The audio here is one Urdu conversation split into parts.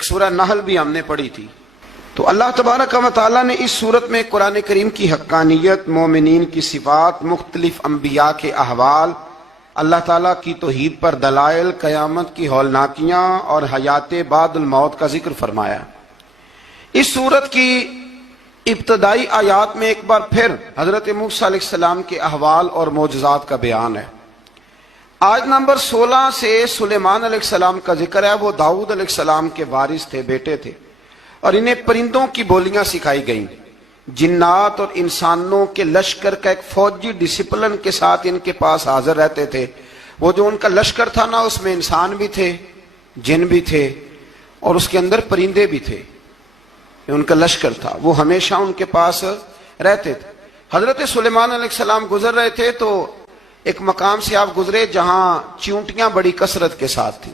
ایک سورہ نحل بھی ہم نے پڑھی تھی۔ تو اللہ تبارک و تعالیٰ نے اس صورت میں قرآن کریم کی حقانیت، مومنین کی صفات، مختلف انبیاء کے احوال، اللہ تعالیٰ کی توحید پر دلائل، قیامت کی ہولناکیاں اور حیات بعد الموت کا ذکر فرمایا۔ اس صورت کی ابتدائی آیات میں ایک بار پھر حضرت موسیٰ علیہ السلام کے احوال اور معجزات کا بیان ہے۔ آیت نمبر 16 سے سلیمان علیہ السلام کا ذکر ہے۔ وہ داؤد علیہ السلام کے وارث تھے، بیٹے تھے، اور انہیں پرندوں کی بولیاں سکھائی گئیں۔ جنات اور انسانوں کے لشکر کا ایک فوجی ڈسپلن کے ساتھ ان کے پاس حاضر رہتے تھے۔ وہ جو ان کا لشکر تھا نا، اس میں انسان بھی تھے، جن بھی تھے، اور اس کے اندر پرندے بھی تھے۔ ان کا لشکر تھا، وہ ہمیشہ ان کے پاس رہتے تھے۔ حضرت سلیمان علیہ السلام گزر رہے تھے تو ایک مقام سے آپ گزرے جہاں چیونٹیاں بڑی کثرت کے ساتھ تھیں۔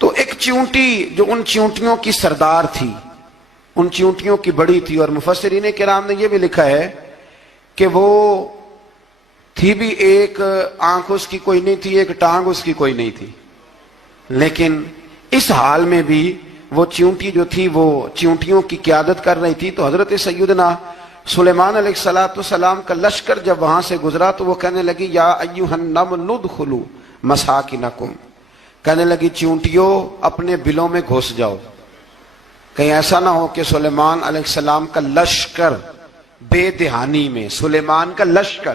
تو ایک چیونٹی جو ان چیونٹیوں کی سردار تھی، ان چیونٹیوں کی بڑی تھی، اور مفسرین کرام نے یہ بھی لکھا ہے کہ وہ تھی بھی، ایک آنکھ اس کی کوئی نہیں تھی، ایک ٹانگ اس کی کوئی نہیں تھی، لیکن اس حال میں بھی وہ چیونٹی جو تھی وہ چیونٹیوں کی قیادت کر رہی تھی۔ تو حضرت سیدنا سلیمان علیہ السلام کا لشکر جب وہاں سے گزرا تو وہ کہنے لگی یا ایھا النمل ادخلوا مساکنکم، کہنے لگی چیونٹیوں اپنے بلوں میں گھس جاؤ، کہیں ایسا نہ ہو کہ سلیمان علیہ السلام کا لشکر بے دہانی میں، سلیمان کا لشکر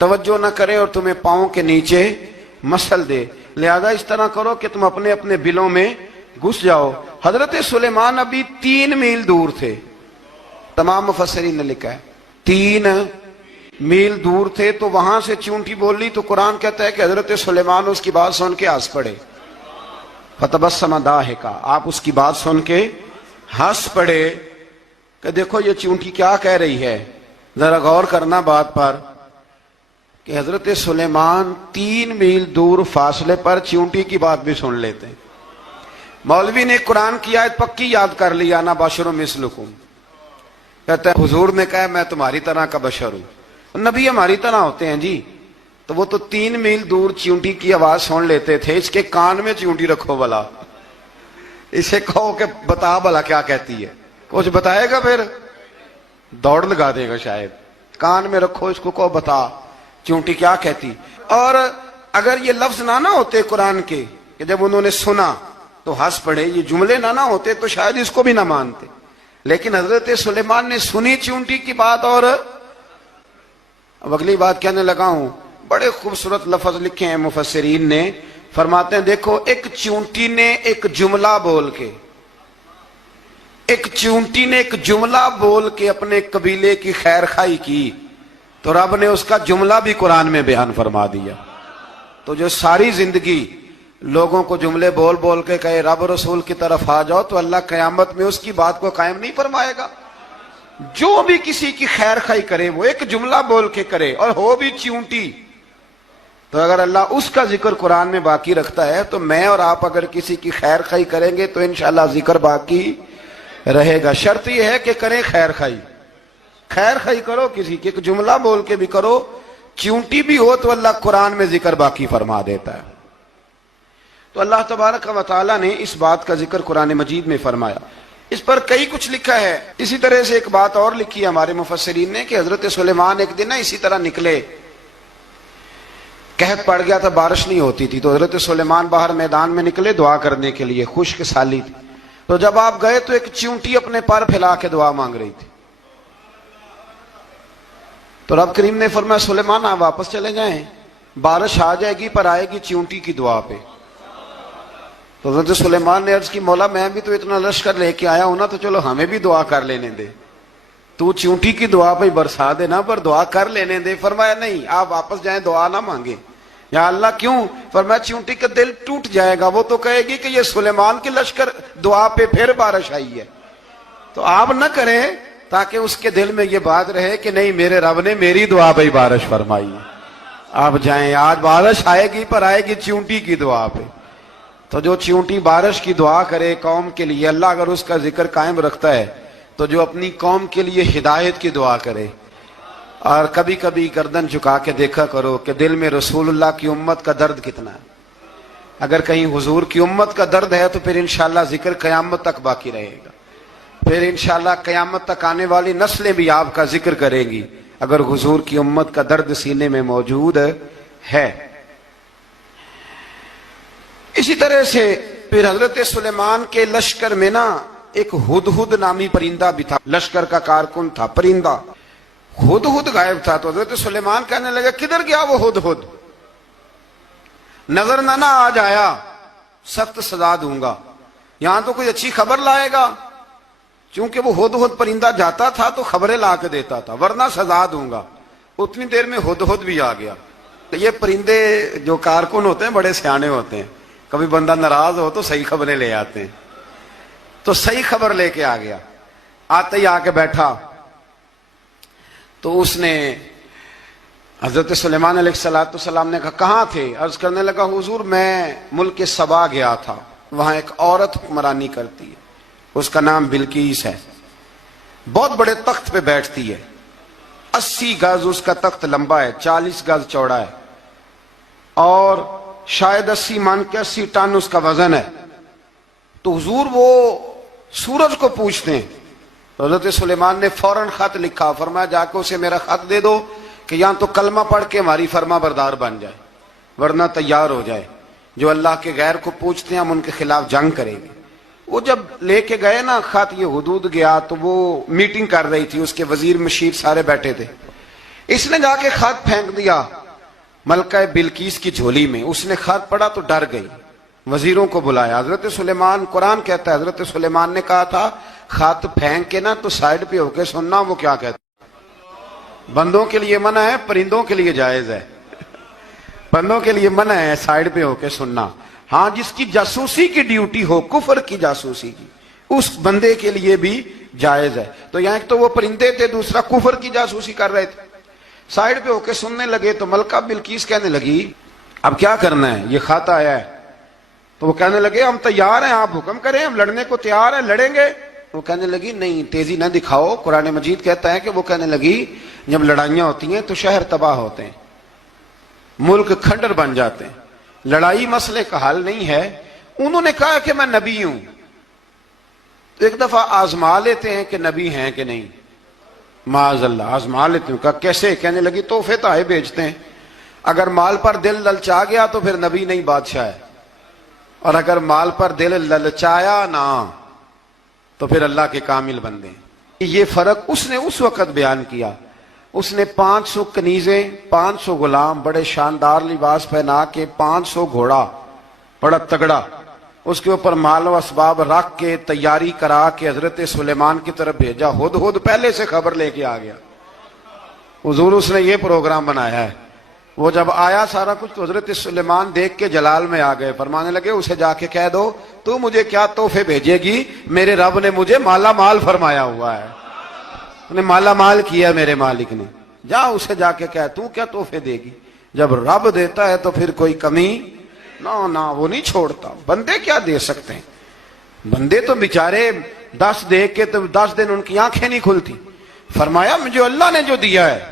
توجہ نہ کرے اور تمہیں پاؤں کے نیچے مسل دے، لہذا اس طرح کرو کہ تم اپنے اپنے بلوں میں گھس جاؤ۔ حضرت سلیمان ابھی 3 میل دور تھے، تمام مفسرین نے لکھا ہے 3 میل دور تھے، تو وہاں سے چیونٹی بول لی تو قرآن کہتا ہے کہ حضرت سلیمان اس کی بات سن کے ہنس پڑے، فتبسم ضاحکا، آپ اس کی بات سن کے ہنس پڑے کہ دیکھو یہ چیونٹی کیا کہہ رہی ہے، ذرا غور کرنا بات پر کہ حضرت سلیمان 3 میل دور فاصلے پر چیونٹی کی بات بھی سن لیتے ہیں۔ مولوی نے قرآن کی آیت پکی یاد کر لی، انا بشر مثلکم، کہتا ہے حضور نے کہا میں تمہاری طرح کا بشر ہوں، نبی ہماری طرح ہوتے ہیں جی، تو وہ تو 3 میل دور چیونٹی کی آواز سن لیتے تھے، اس کے کان میں چیونٹی رکھو بلا، اسے کہو کہ بتا بلا کیا کہتی ہے، کچھ بتائے گا پھر دوڑ لگا دے گا شاید، کان میں رکھو اس کو، کہو بتا چیونٹی کیا کہتی۔ اور اگر یہ لفظ نہ ہوتے قرآن کے کہ جب انہوں نے سنا تو ہنس پڑے، یہ جملے نہ ہوتے تو شاید اس کو بھی نہ مانتے، لیکن حضرت سلیمان نے سنی چیونٹی کی بات، اور اب اگلی بات کہنے لگا ہوں، بڑے خوبصورت لفظ لکھے ہیں مفسرین نے، فرماتے ہیں دیکھو ایک چیونٹی نے ایک جملہ بول کے، ایک چیونٹی نے ایک جملہ بول کے اپنے قبیلے کی خیر خواہی کی، تو رب نے اس کا جملہ بھی قرآن میں بیان فرما دیا۔ تو جو ساری زندگی لوگوں کو جملے بول بول کے کہے رب رسول کی طرف آ جاؤ، تو اللہ قیامت میں اس کی بات کو قائم نہیں فرمائے گا۔ جو بھی کسی کی خیر خواہی کرے وہ ایک جملہ بول کے کرے، اور ہو بھی چیونٹی، تو اگر اللہ اس کا ذکر قرآن میں باقی رکھتا ہے تو میں اور آپ اگر کسی کی خیر خواہی کریں گے تو انشاءاللہ ذکر باقی رہے گا۔ شرط یہ ہے کہ کریں خیر خواہی، خیر خواہی کرو کسی کی، ایک جملہ بول کے بھی کرو، چیونٹی بھی ہو تو اللہ قرآن میں ذکر باقی فرما دیتا ہے۔ تو اللہ تبارک و تعالیٰ نے اس بات کا ذکر قرآن مجید میں فرمایا، اس پر کئی کچھ لکھا ہے۔ اسی طرح سے ایک بات اور لکھی ہے ہمارے مفسرین نے کہ حضرت سلیمان ایک دن اسی طرح نکلے، قحط پڑ گیا تھا، بارش نہیں ہوتی تھی، تو حضرت سلیمان باہر میدان میں نکلے دعا کرنے کے لیے، خشک سالی تھی، تو جب آپ گئے تو ایک چیونٹی اپنے پر پھیلا کے دعا مانگ رہی تھی، تو رب کریم نے فرمایا سلیمان آپ واپس چلے جائیں، بارش آ جائے گی پر آئے گی چیونٹی کی دعا پہ۔ تو حضرت سلیمان نے عرض کی مولا میں بھی تو اتنا لشکر لے کے آیا ہوں نا، تو چلو ہمیں بھی دعا کر لینے دے، تو چیونٹی کی دعا پہ برسا دینا پر دعا کر لینے دے۔ فرمایا نہیں آپ واپس جائیں، دعا نہ مانگیں۔ یا اللہ کیوں؟ فرمایا چیونٹی کا دل ٹوٹ جائے گا، وہ تو کہے گی کہ یہ سلیمان کی لشکر دعا پہ پھر بارش آئی ہے، تو آپ نہ کریں تاکہ اس کے دل میں یہ بات رہے کہ نہیں میرے رب نے میری دعا پہ بارش فرمائی ہے۔ آپ جائیں، آج بارش آئے گی پر آئے گی چیونٹی کی دعا پہ۔ تو جو چیونٹی بارش کی دعا کرے قوم کے لیے، اللہ اگر اس کا ذکر قائم رکھتا ہے، تو جو اپنی قوم کے لیے ہدایت کی دعا کرے، اور کبھی کبھی گردن جھکا کے دیکھا کرو کہ دل میں رسول اللہ کی امت کا درد کتنا ہے۔ اگر کہیں حضور کی امت کا درد ہے تو پھر انشاءاللہ ذکر قیامت تک باقی رہے گا، پھر انشاءاللہ قیامت تک آنے والی نسلیں بھی آپ کا ذکر کریں گی اگر حضور کی امت کا درد سینے میں موجود ہے۔ اسی طرح سے پھر حضرت سلیمان کے لشکر میں نا ایک ہدہد نامی پرندہ بھی تھا، لشکر کا کارکن تھا پرندہ۔ ہدہد غائب تھا تو حضرت سلیمان کہنے لگا کدھر گیا وہ ہدہد؟ نظر نہ آج آیا سخت سزا دوں گا، یہاں تو کوئی اچھی خبر لائے گا، چونکہ وہ ہدہد پرندہ جاتا تھا تو خبریں لا کے دیتا تھا، ورنہ سزا دوں گا۔ اتنی دیر میں ہدہد بھی آ گیا۔ تو یہ پرندے جو کارکن ہوتے ہیں بڑے سیانے ہوتے ہیں، کبھی بندہ ناراض ہو تو صحیح خبریں لے آتے ہیں، تو صحیح خبر لے کے آ گیا۔ آتے ہی آ کے بیٹھا تو اس نے حضرت سلیمان علیہ السلام نے کہا کہاں تھے؟ عرض کرنے لگا حضور میں ملک سبا گیا تھا، وہاں ایک عورت حکمرانی کرتی ہے، اس کا نام بلقیس ہے، بہت بڑے تخت پہ بیٹھتی ہے، 80 گز اس کا تخت لمبا ہے، 40 گز چوڑا ہے، اور شاید 80 من کے 80 ٹن اس کا وزن ہے۔ تو حضور وہ سورج کو پوچھتے ہیں، تو حضرت سلیمان نے فوراً خط لکھا، فرمایا جا کے اسے میرا خط دے دو کہ یہاں تو کلمہ پڑھ کے ہماری فرما بردار بن جائے، ورنہ تیار ہو جائے، جو اللہ کے غیر کو پوچھتے ہیں ہم ان کے خلاف جنگ کریں گے۔ وہ جب لے کے گئے نا خط، یہ حدود گیا تو وہ میٹنگ کر رہی تھی، اس کے وزیر مشیر سارے بیٹھے تھے، اس نے جا کے خط پھینک دیا ملکہ بلقیس کی جھولی میں۔ اس نے خط پڑھا تو ڈر گئی، وزیروں کو بلایا۔ حضرت سلیمان، قرآن کہتا ہے حضرت سلیمان نے کہا تھا خط پھینک کے نا تو سائڈ پہ ہو کے سننا وہ کیا کہتا ہے۔ بندوں کے لیے منع ہے، پرندوں کے لیے جائز ہے۔ بندوں کے لیے منع ہے سائڈ پہ ہو کے سننا، ہاں جس کی جاسوسی کی ڈیوٹی ہو، کفر کی جاسوسی کی، اس بندے کے لیے بھی جائز ہے۔ تو یہاں ایک تو وہ پرندے تھے، دوسرا کفر کی جاسوسی کر رہے تھے، سائڈ پہ ہو کے سننے لگے۔ تو ملکہ بلقیس کہنے لگی اب کیا کرنا ہے، یہ خط آیا ہے۔ تو وہ کہنے لگے ہم تیار ہیں، آپ حکم کریں، ہم لڑنے کو تیار ہیں، لڑیں گے۔ وہ کہنے لگی نہیں تیزی نہ دکھاؤ، قرآن مجید کہتا ہے کہ وہ کہنے لگی جب لڑائیاں ہوتی ہیں تو شہر تباہ ہوتے ہیں، ملک کھنڈر بن جاتے ہیں، لڑائی مسئلے کا حل نہیں ہے۔ انہوں نے کہا کہ میں نبی ہوں، تو ایک دفعہ آزما لیتے ہیں کہ نبی ہیں کہ نہیں، معاذ اللہ آزما لیتے ہیں۔ کہا کیسے؟ کہنے لگی تحفے تحائف بھیجتے ہیں، اگر مال پر دل للچا گیا تو پھر نبی نہیں بادشاہ ہے، اور اگر مال پر دل للچایا نہ تو پھر اللہ کے کامل بندے ہیں۔ یہ فرق اس نے اس وقت بیان کیا۔ اس نے 500 کنیزیں، 500 غلام، بڑے شاندار لباس پہنا کے، 500 گھوڑا بڑا تگڑا، اس کے اوپر مال و اسباب رکھ کے تیاری کرا کے حضرت سلیمان کی طرف بھیجا۔ ہدہد پہلے سے خبر لے کے آ گیا، حضور اس نے یہ پروگرام بنایا ہے۔ وہ جب آیا سارا کچھ تو حضرت سلیمان دیکھ کے جلال میں آ گئے، فرمانے لگے اسے جا کے کہہ دو تو مجھے کیا تحفے بھیجے گی، میرے رب نے مجھے مالا مال فرمایا ہوا ہے، انہیں مالا مال کیا میرے مالک نے، جا اسے جا کے کہہ تو کیا تحفے دے گی۔ جب رب دیتا ہے تو پھر کوئی کمی نہ وہ نہیں چھوڑتا۔ بندے کیا دے سکتے ہیں، بندے تو بیچارے 10 دے کے تو 10 دن ان کی آنکھیں نہیں کھلتی۔ فرمایا مجھے اللہ نے جو دیا ہے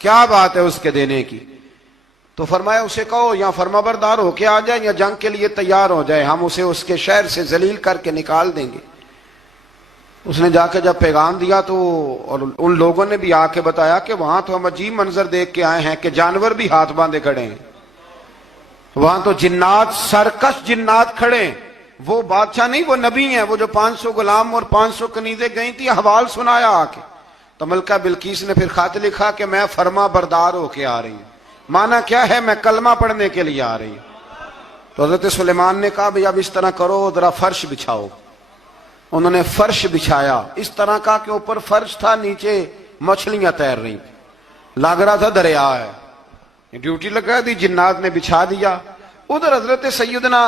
کیا بات ہے اس کے دینے کی، تو فرمایا اسے کہو یا فرما بردار ہو کے آ جائے یا جنگ کے لیے تیار ہو جائے، ہم اسے اس کے شہر سے ذلیل کر کے نکال دیں گے۔ اس نے جا کے جب پیغام دیا تو اور ان لوگوں نے بھی آ کے بتایا کہ وہاں تو ہم عجیب منظر دیکھ کے آئے ہیں کہ جانور بھی ہاتھ باندھے کھڑے ہیں، وہاں تو جنات، سرکش جنات کھڑے ہیں، وہ بادشاہ نہیں وہ نبی ہیں، وہ جو 500 غلام اور 500 کنیزیں گئی تھی، حوال سنایا آ کے۔ تو ملکہ بلقیس نے پھر خط لکھا کہ میں فرما بردار ہو کے آ رہی ہوں، مانا کیا ہے میں کلمہ پڑھنے کے لیے آ رہی ہوں۔ تو حضرت سلیمان نے کہا بھئی اب اس طرح کرو، ذرا فرش بچھاؤ۔ انہوں نے فرش بچھایا، اس طرح کا کہ اوپر فرش تھا، نیچے مچھلیاں تیر رہی تھی، لگ رہا تھا دریا ہے، ڈیوٹی لگا دی، جنات نے بچھا دیا۔ ادھر حضرت سیدنا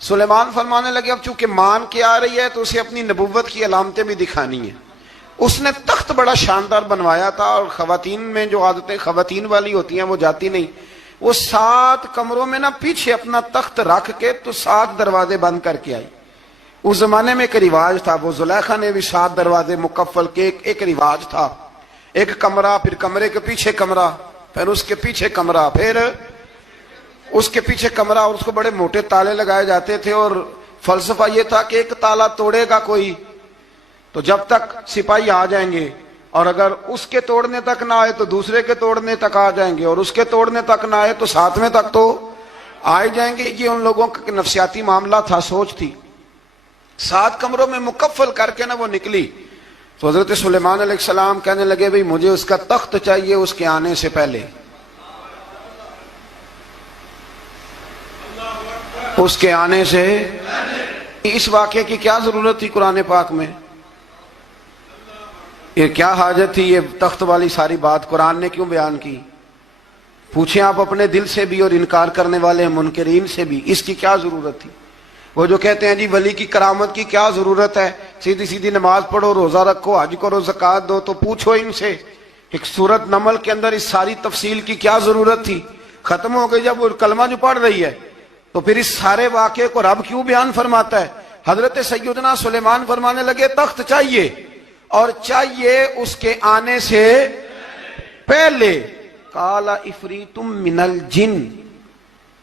سلیمان فرمانے لگے اب چونکہ مان کے آ رہی ہے تو اسے اپنی نبوت کی علامتیں بھی دکھانی ہیں۔ اس نے تخت بڑا شاندار بنوایا تھا، اور خواتین میں جو عادتیں خواتین والی ہوتی ہیں وہ جاتی نہیں، وہ 7 کمروں میں نا پیچھے اپنا تخت رکھ کے تو 7 دروازے بند کر کے آئی۔ اس زمانے میں ایک رواج تھا، وہ زلیخا نے بھی 7 دروازے مکفل کے ایک رواج تھا، ایک کمرہ، پھر کمرے کے پیچھے کمرہ، پھر اس کے پیچھے کمرہ، پھر اس کے پیچھے کمرہ اور اس کو بڑے موٹے تالے لگائے جاتے تھے، اور فلسفہ یہ تھا کہ ایک تالا توڑے گا کوئی تو جب تک سپاہی آ جائیں گے، اور اگر اس کے توڑنے تک نہ آئے تو دوسرے کے توڑنے تک آ جائیں گے، اور اس کے توڑنے تک نہ آئے تو ساتویں تک تو آئے جائیں گے۔ یہ ان لوگوں کا نفسیاتی معاملہ تھا، سوچ تھی۔ 7 کمروں میں مکفل کر کے وہ نکلی تو حضرت سلیمان علیہ السلام کہنے لگے بھئی مجھے اس کا تخت چاہیے اس کے آنے سے پہلے، اس کے آنے سے۔ اس واقعے کی کیا ضرورت تھی قرآن پاک میں؟ یہ کیا حاجت تھی یہ تخت والی ساری بات قرآن نے کیوں بیان کی؟ پوچھیں آپ اپنے دل سے بھی اور انکار کرنے والے منکرین سے بھی، اس کی کیا ضرورت تھی؟ وہ جو کہتے ہیں جی ولی کی کرامت کی کیا ضرورت ہے، سیدھی سیدھی نماز پڑھو، روزہ رکھو، حج کرو، زکوٰۃ دو، تو پوچھو ان سے ایک سورت نمل کے اندر اس ساری تفصیل کی کیا ضرورت تھی؟ ختم ہو گئی جب وہ کلمہ جو پڑھ رہی ہے، تو پھر اس سارے واقعے کو رب کیوں بیان فرماتا ہے؟ حضرت سیدنا سلیمان فرمانے لگے تخت چاہیے، اور چاہیے اس کے آنے سے پہلے۔ قال عفریت من الجن،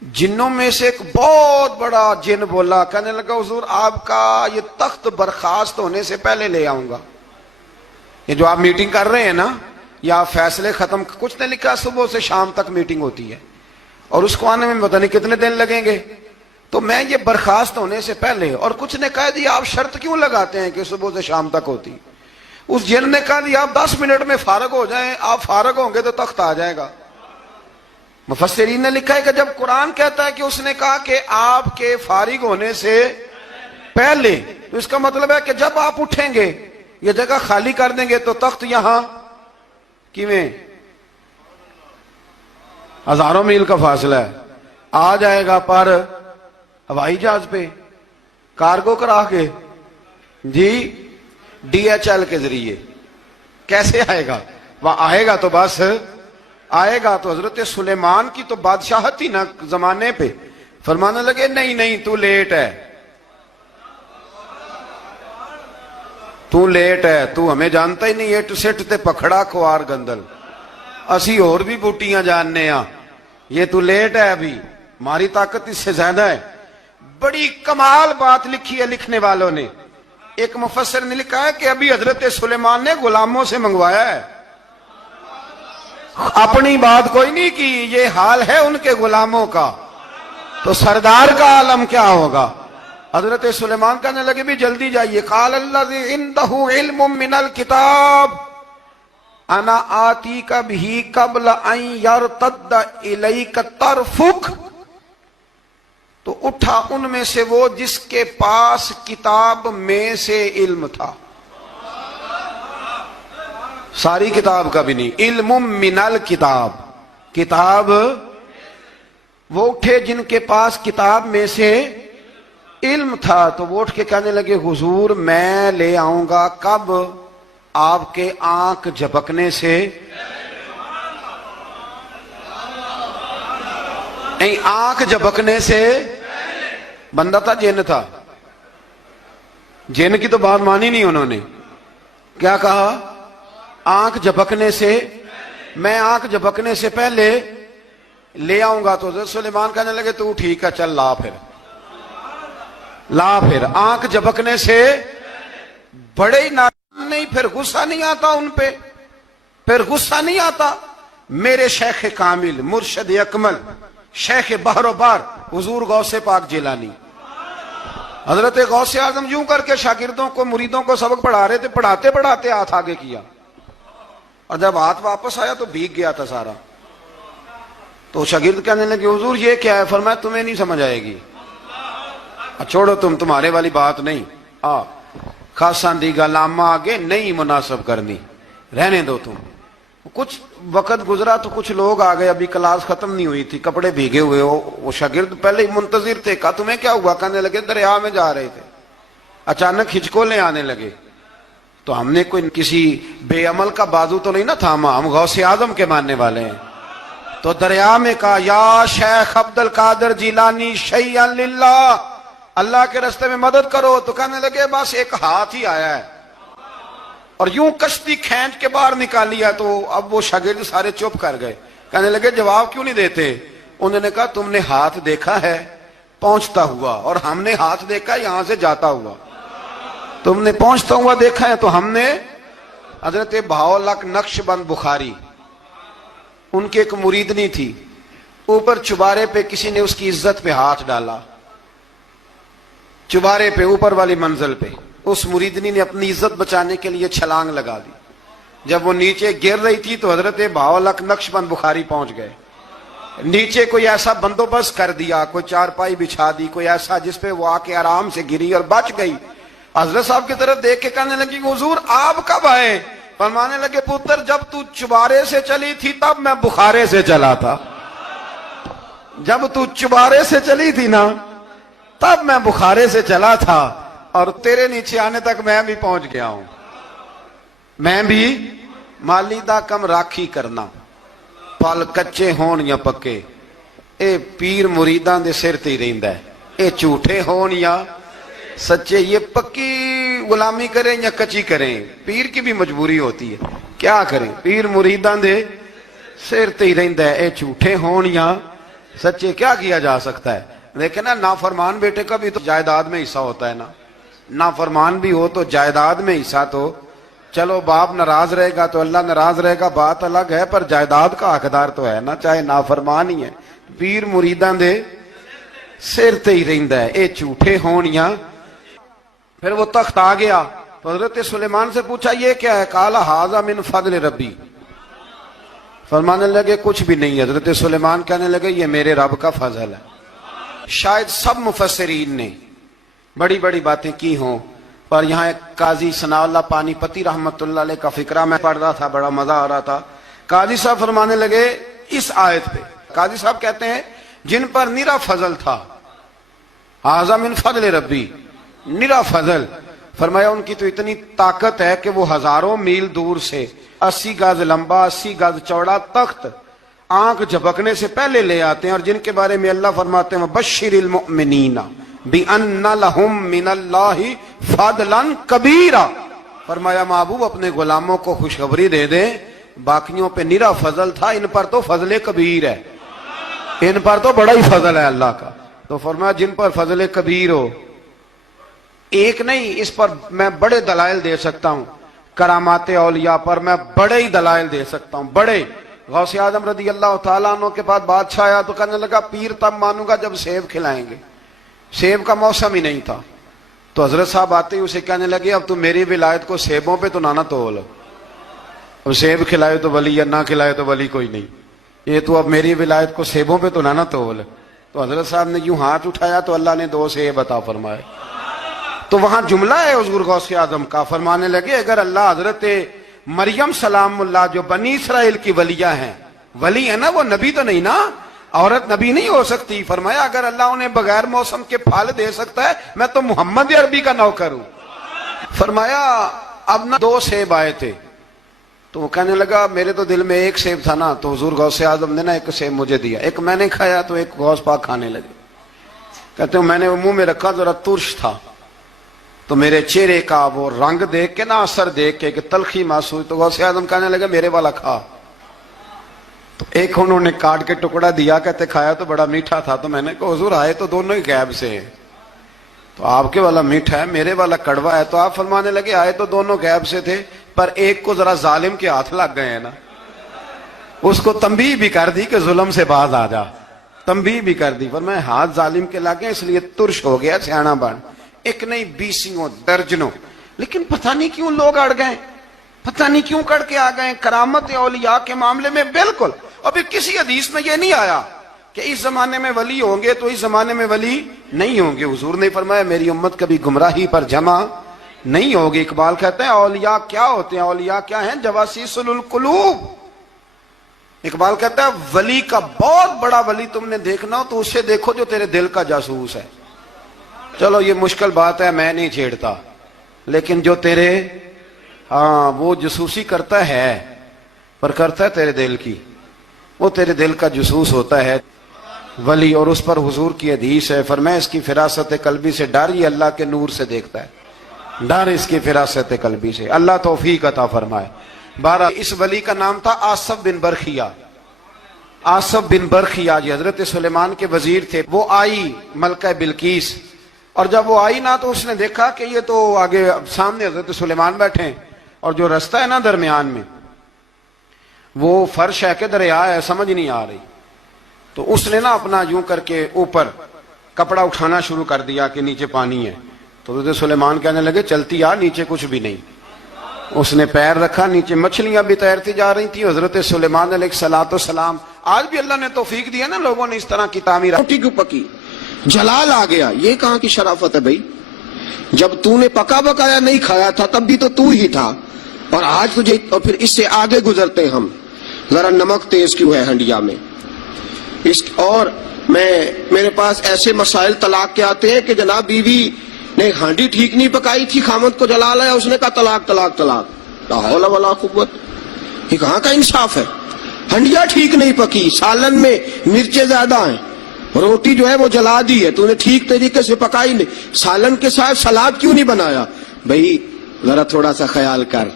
جنوں میں سے ایک بہت بڑا جن بولا، کہنے لگا حضور آپ کا یہ تخت برخاست ہونے سے پہلے لے آؤں گا۔ یہ جو آپ میٹنگ کر رہے ہیں نا، یا فیصلے ختم، کچھ نے لکھا صبح سے شام تک میٹنگ ہوتی ہے اور اس کو آنے میں پتہ نہیں کتنے دن لگیں گے، تو میں یہ برخاست ہونے سے پہلے، اور کچھ نے کہا جی آپ شرط کیوں لگاتے ہیں کہ صبح سے شام تک ہوتی؟ اس جن نے کہا جی آپ 10 منٹ میں فارغ ہو جائیں، آپ فارغ ہوں گے تو تخت آ جائے گا۔ مفسرین نے لکھا ہے کہ جب قرآن کہتا ہے کہ اس نے کہا کہ آپ کے فارغ ہونے سے پہلے، تو اس کا مطلب ہے کہ جب آپ اٹھیں گے، یہ جگہ خالی کر دیں گے تو تخت یہاں کیویں؟ ہزاروں میل کا فاصلہ ہے، آ جائے گا، پر ہوائی جہاز پہ کارگو کرا کے، جی DHL کے ذریعے کیسے آئے گا؟ وہ آئے گا تو بس آئے گا۔ تو حضرت سلیمان کی تو بادشاہت تھی نا زمانے پہ، فرمانے لگے نہیں نہیں تو لیٹ ہے، تو لیٹ ہے، تو ہمیں جانتا ہی نہیں، ایٹ سٹ تے پکھڑا کوار گندل، اسی اور بھی بوٹیاں جاننے ہاں، یہ تو لیٹ ہے، ابھی ہماری طاقت اس سے زیادہ ہے۔ بڑی کمال بات لکھی ہے لکھنے والوں نے۔ ایک مفسر نے لکھا ہے کہ ابھی حضرت سلیمان نے غلاموں سے منگوایا ہے، اپنی بات کوئی نہیں کی، یہ حال ہے ان کے غلاموں کا، تو سردار کا عالم کیا ہوگا؟ حضرت سلیمان کہنے لگے بھی جلدی جائیے۔ قال الذی عنده علم من الکتاب انا آتیک بہ قبل ان یرتد الیک طرفک، تو اٹھا ان میں سے وہ جس کے پاس کتاب میں سے علم تھا، ساری کتاب کا بھی نہیں، علم من الکتاب، کتاب، وہ اٹھے جن کے پاس کتاب میں سے علم تھا، تو وہ اٹھ کے کہنے لگے حضور میں لے آؤں گا، کب؟ آپ کے آنکھ جھپکنے سے، نہیں آنکھ جھپکنے سے، بندہ تھا جن تھا، جن کی تو بات مانی نہیں انہوں نے، کیا کہا؟ آنکھ جھپکنے سے، میں آنکھ جھپکنے سے پہلے لے آؤں گا۔ تو حضرت سلیمان کہنے لگے تو ٹھیک ہے چل لا پھر، لا پھر۔ آنکھ جھپکنے سے بڑے ہی نہیں، پھر غصہ نہیں آتا ان پہ، پھر غصہ نہیں آتا۔ میرے شیخ کامل، مرشد اکمل، شیخ بحر و بار، حضور غوث پاک جیلانی، حضرت غوث اعظم یوں کر کے شاگردوں کو، مریدوں کو سبق پڑھا رہے تھے، پڑھاتے پڑھاتے ہاتھ آگے کیا، اور جب ہاتھ واپس آیا تو بھیگ گیا تھا سارا۔ تو شاگرد کہنے لگے حضور یہ کیا ہے؟ فرمایا تمہیں نہیں سمجھ آئے گی، چھوڑو تمہارے والی بات نہیں، خاصاں دی گلامہ آگے نہیں مناسب کرنی، رہنے دو تم۔ کچھ وقت گزرا تو کچھ لوگ آ گئے، ابھی کلاس ختم نہیں ہوئی تھی، کپڑے بھیگے ہوئے ہو، وہ شاگرد پہلے ہی منتظر تھے، کہا تمہیں کیا ہوا؟ کہنے لگے دریا میں جا رہے تھے، اچانک ہچکولیں آنے لگے، تو ہم نے کوئی کسی بے عمل کا بازو تو نہیں نہ تھاما، ہم غوث اعظم کے ماننے والے ہیں، تو دریا میں کہا یا شیخ عبد القادر جیلانی شیئا للہ، اللہ کے راستے میں مدد کرو۔ تو کہنے لگے بس ایک ہاتھ ہی آیا ہے، اور یوں کشتی کھینچ کے باہر نکالی ہے۔ تو اب وہ شاگرد سارے چپ کر گئے، کہنے لگے جواب کیوں نہیں دیتے؟ انہوں نے کہا تم نے ہاتھ دیکھا ہے پہنچتا ہوا اور ہم نے ہاتھ دیکھا یہاں سے جاتا ہوا. تم نے پہنچتا ہوا دیکھا ہے تو ہم نے. حضرت بہاؤالحق نقشبند بخاری ان کی ایک مریدنی تھی, اوپر چبارے پہ کسی نے اس کی عزت پہ ہاتھ ڈالا, چبارے پہ اوپر والی منزل پہ. اس مریدنی نے اپنی عزت بچانے کے لیے چھلانگ لگا دی. جب وہ نیچے گر رہی تھی تو حضرت بہاؤالحق نقشبند بخاری پہنچ گئے. نیچے کوئی ایسا بندوبست کر دیا, کوئی چارپائی بچھا دی, کوئی ایسا جس پہ وہ آ کے آرام سے گری اور بچ گئی. حضرت صاحب کی طرف دیکھ کے کہنے لگی حضور آپ کب آئے؟ فرمانے لگے پتر جب تو چبارے سے چلی تھی تب میں بخارے سے چلا تھا. جب تو چبارے سے چلی تھی نا تب میں بخارے سے چلا تھا, اور تیرے نیچے آنے تک میں بھی پہنچ گیا ہوں. میں بھی مالی دا کم راکھی کرنا, پل کچے ہون یا پکے, اے پیر مریداں دے سر تے رہندا ہے. اے جھوٹے ہون یا سچے, یہ پکی غلامی کریں یا کچی کریں, پیر کی بھی مجبوری ہوتی ہے. کیا کریں, پیر مریداں دے سر تے رہندا ہے. اے جھوٹے ہون یا سچے, کیا کیا جا سکتا ہے. لیکن نا نافرمان بیٹے کا بھی تو جائیداد میں حصہ ہوتا ہے نا. نافرمان بھی ہو تو جائیداد میں حصہ تو, چلو باپ ناراض رہے گا تو اللہ ناراض رہے گا, بات الگ ہے, پر جائیداد کا حقدار تو ہے نا, چاہے نافرمان ہی ہے. پیر مریداں دے سر تے ہی رہندا ہے. اے جھوٹے ہون یا. پھر وہ تخت آ گیا تو حضرت سلیمان سے پوچھا یہ کیا ہے؟ قال ھذا من فضل ربی. فرمانے لگے کچھ بھی نہیں. حضرت سلیمان کہنے لگے یہ میرے رب کا فضل ہے. شاید سب مفسرین نے بڑی بڑی باتیں کی ہوں, پر یہاں ایک قاضی ثناء اللہ پانی پتی رحمت اللہ علیہ کا فقرہ میں پڑھ رہا تھا, بڑا مزہ آ رہا تھا. قاضی صاحب فرمانے لگے اس آیت پہ, قاضی صاحب کہتے ہیں جن پر نرا فضل تھا, ھذا من فضل ربی, نرا فضل. فرمایا ان کی تو اتنی طاقت ہے کہ وہ ہزاروں میل دور سے 80 گز لمبا 80 گز چوڑا تخت آنکھ جھپکنے سے پہلے لے آتے ہیں, اور جن کے بارے میں اللہ فرماتے ہیں بشر المؤمنین بِأَنَّ لَهُم مِّنَ اللَّهِ فَضْلًا كَبِيرًا. فرمایا محبوب اپنے غلاموں کو خوشخبری دے دیں, باقیوں پہ نرا فضل تھا, ان پر تو فضل کبیر ہے, ان پر تو بڑا ہی فضل ہے اللہ کا. تو فرمایا جن پر فضل کبیر ہو, ایک نہیں, اس پر میں بڑے دلائل دے سکتا ہوں. کرامات اولیاء پر میں بڑے ہی دلائل دے سکتا ہوں, بڑے. غوث اعظم رضی اللہ تعالیٰ عنہ کے پاس بادشاہ آیا تو کہنے لگا پیر تب مانوں گا جب سیب کھلائیں گے. سیب کا موسم ہی نہیں تھا. تو حضرت صاحب آتے ہی اسے کہنے لگے اب تو میری ولایت کو سیبوں پہ تو نہ تول, اب سیب کھلائے تو ولی یا نہ کھلائے تو ولی کوئی نہیں, یہ تو اب میری ولایت کو سیبوں پہ تو نہ تول. تو حضرت صاحب نے یوں ہاتھ اٹھایا تو اللہ نے 2 سیب عطا فرمائے. تو وہاں جملہ ہے حضور غوث اعظم کا, فرمانے لگے اگر اللہ حضرت مریم سلام اللہ جو بنی اسرائیل کی ولیہ ہیں, ولی ہے نا, وہ نبی تو نہیں نا, عورت نبی نہیں ہو سکتی. فرمایا اگر اللہ انہیں بغیر موسم کے پھل دے سکتا ہے میں تو محمد عربی کا نوکر ہوں. فرمایا اب نہ 2 سیب آئے تھے, تو وہ کہنے لگا میرے تو دل میں 1 سیب تھا نا. تو حضور غوث اعظم نے نا 1 سیب مجھے دیا, 1 میں نے کھایا تو 1 غوث پاک کھانے لگے. کہتے ہیں میں نے وہ منہ میں رکھا, ذرا ترش تھا, تو میرے چہرے کا وہ رنگ دیکھ کے نا, اثر دیکھ کے کہ تلخی محسوس, تو غوث اعظم کہنے لگے میرے والا کھا. تو 1 انہوں نے کاٹ کے ٹکڑا دیا, کہتے کھایا تو بڑا میٹھا تھا. تو میں نے کہا حضور آئے تو دونوں ہی غیب سے ہیں, تو آپ کے والا میٹھا ہے میرے والا کڑوا ہے. تو آپ فرمانے لگے آئے تو دونوں غیب سے تھے, پر ایک کو ذرا ظالم کے ہاتھ لگ گئے ہیں نا, اس کو تنبیہ بھی کر دی کہ ظلم سے باز آ جا, تنبیہ بھی کر دی. فرمایا ہاتھ ظالم کے لگے اس لیے ترش ہو گیا, سیانا بن. 1 نہیں 20 درجنوں. لیکن پتہ نہیں کیوں لوگ اڑ گئے, پتہ نہیں کیوں کڑ کے آ گئے. کرامت اولیاء کے معاملے میں بالکل, ابھی کسی حدیث میں یہ نہیں آیا کہ اس زمانے میں ولی ہوں گے تو اس زمانے میں ولی نہیں ہوں گے. حضور نے فرمایا میری امت کبھی گمراہی پر جمع نہیں ہوگی. اقبال کہتے ہیں اولیاء کیا ہوتے ہیں, اولیاء کیا ہیں, جواسیس القلوب. اقبال کہتا ہے ولی کا بہت بڑا ولی تم نے دیکھنا ہو تو اسے دیکھو جو تیرے دل کا جاسوس ہے. چلو یہ مشکل بات ہے, میں نہیں چھیڑتا, لیکن جو تیرے وہ جاسوسی کرتا ہے, پر کرتا ہے تیرے دل کی, وہ تیرے دل کا جاسوس ہوتا ہے ولی. اور اس پر حضور کی حدیث ہے, فرمایا اس کی فراست قلبی سے ڈر, یہ اللہ کے نور سے دیکھتا ہے, ڈر اس کی فراست قلبی سے. اللہ توفیق عطا فرمائے. 12 اس ولی کا نام تھا آصف بن برخیہ. آصف بن برخیا جو حضرت سلیمان کے وزیر تھے، وہ آئی ملکہ بلقیس، اور جب وہ آئی نا تو اس نے دیکھا کہ یہ تو آگے سامنے حضرت سلیمان بیٹھے ہیں، اور جو رستہ ہے نا درمیان میں وہ فرش ہے کہ دریا ہے سمجھ نہیں آ رہی، تو اس نے نا اپنا یوں کر کے اوپر کپڑا اٹھانا شروع کر دیا کہ نیچے پانی ہے، تو حضرت سلیمان کہنے لگے چلتی آ، نیچے کچھ بھی نہیں۔ اس نے پیر رکھا، نیچے مچھلیاں بھی تیرتی جا رہی تھی۔ حضرت سلیمان علیہ الصلوۃ والسلام، آج بھی اللہ نے توفیق دی ہے نا لوگوں نے اس طرح کی تعمیر۔ روٹی کیوں پکی؟ جلال آ گیا، یہ کہاں کی شرافت ہے بھائی؟ جب تو نے پکا بکایا نہیں کھایا تھا تب بھی تو ہی تھا، اور آج تجھے، اور پھر اس سے آگے گزرتے ہم، ذرا نمک تیز کیوں ہے ہنڈیا میں؟ اور میرے پاس ایسے مسائل طلاق کے آتے ہیں کہ جناب بیوی نے ہانڈی ٹھیک نہیں پکائی تھی، خامد کو جلا لایا، اس نے کہا طلاق طلاق طلاق، لا حول ولا قوت۔ یہ کہاں کا انصاف ہے؟ ہنڈیا ٹھیک نہیں پکی، سالن میں مرچیں زیادہ ہیں، روٹی جو ہے وہ جلا دی ہے، تو نے ٹھیک طریقے سے پکائی نہیں، سالن کے ساتھ سلاد کیوں نہیں بنایا؟ بھائی ذرا تھوڑا سا خیال کر،